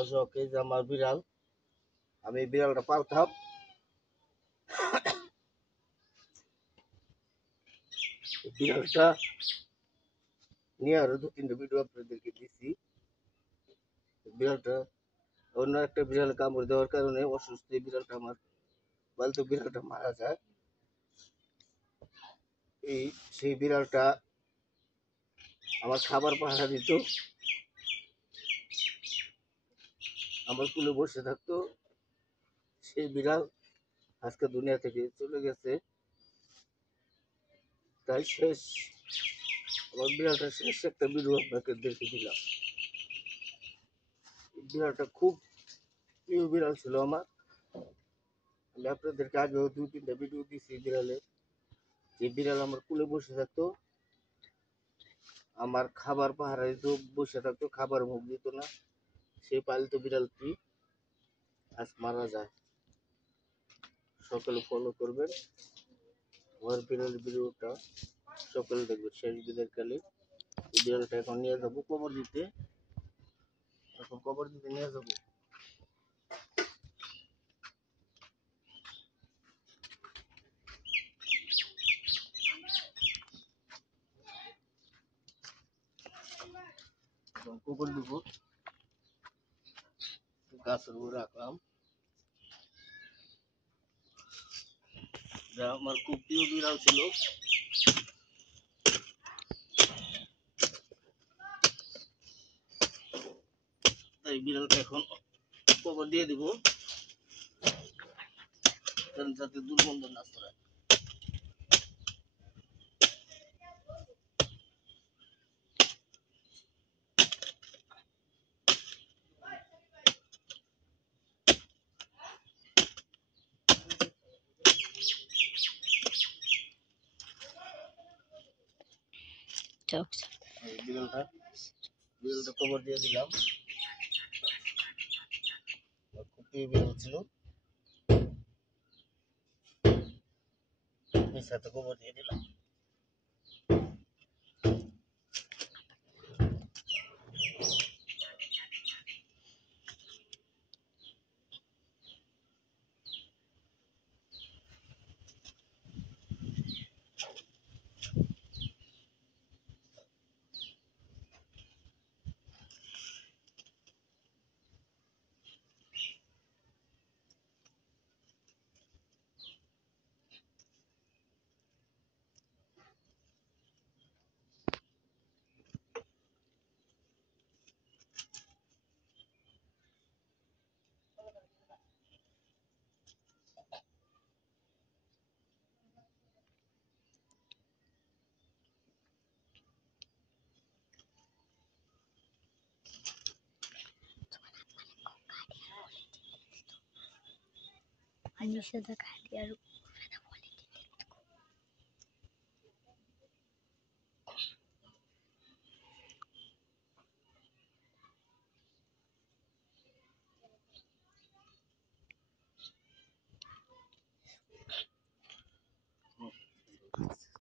দর্শক, এই যে আমার বিড়াল, আমি এই বিড়ালটা পালতাম। বিড়ালটা নিয়ে আরো 2-3টা ভিডিও আপনাদেরকে দিছি। বিড়ালটা অন্য একটা বিড়াল কামড় দেওয়ার কারণে অসুস্থ এই বিড়ালটা, আমার পালতু বিড়ালটা মারা যায়। এই সেই বিড়ালটা আমার খাবার পাহারা দিত, আমার কুলে বসে থাকতো। সেই বিড়াল আজকে দুনিয়া থেকে চলে গেছে, তাই শেষ আমার বিড়ালটা শেষ একটা ভিডিও আপনাকে দেখে দিলাম। বিড়ালটা খুব প্রিয় বিড়াল ছিল আমার। আমি আপনাদেরকে আগেও 2-3টা ভিডিও দিছি বিড়ালের। যে বিড়াল আমার কুলে বসে থাকতো, আমার খাবার পাহারা দিত, বসে থাকতো, খাবার মুখ দিত না। সেই পালিত বিড়ালটি আজ মারা যায়। সকলে ফলো করবেন আমার বিড়ালের ভিডিওটা, সকলে দেখবেন। শেষ বিদায় কালে এই বিড়ালটা এখন নিয়ে যাবো কবর দিতে, এখন কবর দিতে নিয়ে যাবো। কবর দিব, গাছের উপর রাখলাম। যা আমার খুব প্রিয় বিড়াল ছিল, তাই বিড়ালটা এখন কবর দিয়ে দিব, যাতে দুর্গন্ধ না ছড়ায়। বিড়ালটা বিড়ালটা কবর দিয়ে দিলাম। খুব প্রিয় বিড়াল ছিল, সাথে কবর দিয়ে দিলাম। নিষেধাজ্ঞা